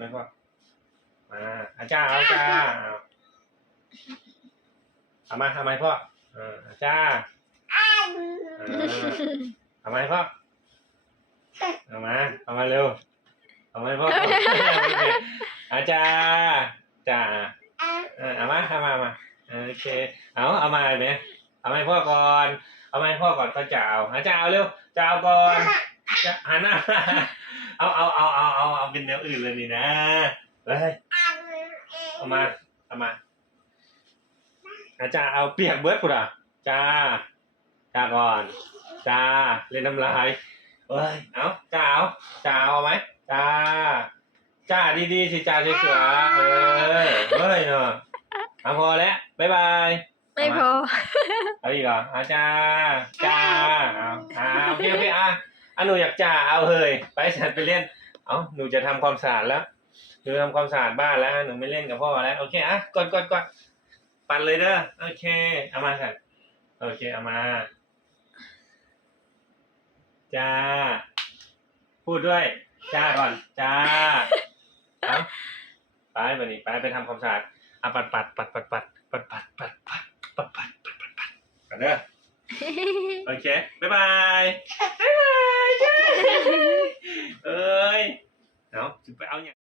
ไม่พ่อมาอาจารย์เอาอาจารย์เอาเอามาทำไมพ่อเอออาจารย์เออทำไมพ่อเอามาเอามาเร็วเอามาให้พ่อก่อนอาจารย์จ้าเออเอามาเอามาเอามาโอเค เอาเอามาเนี่ยเอามาให้พ่อก่อน เอามาให้พ่อก่อนก็จะเอาอาจารย์เอาเร็วจะเอาก่อนจะหันหน้า เอาเอาเอาเอาเอาเอาเป็นแนวอื่นเลยนี่นะเฮ้ยเอามาเอามาอาจารย์เอาเปียกเบิร์ดกูด่ะจ้าจ้าก่อนจ้าเล่นน้ำลายเฮ้ยเอาจ้าเอาจ้าเอาไหมจ้าจ้าดีๆสิจ้าสวยๆเออเฮ้ยเนาะเอาพอแล้วบ๊ายบายไม่พอเอาอีกเหรออาจ้าจ้าเอาเอาโอเคโอเค อะหนูอยากจ้าเอาเฮยไปฉันไปเล่น เอาหนูจะทำความสะอาดแล้วหนูทำความสะอาดบ้านแล้วหนูไม่เล่นกับพ่อแล้วโอเคอะกดกดกดปั่นเลยเด้อโอเคเอามาค่ะโอเคเอามาจ้าพูดด้วยจ้าก่อนจ้าเอาไปไปนี่ไปไปทำความสะอาดอะปัดปัดปัดปัดปัดปัดปัดปัดปัดปัดปัดปัดปัดปัดกันเด้อโอเคบ๊ายบาย zupełnie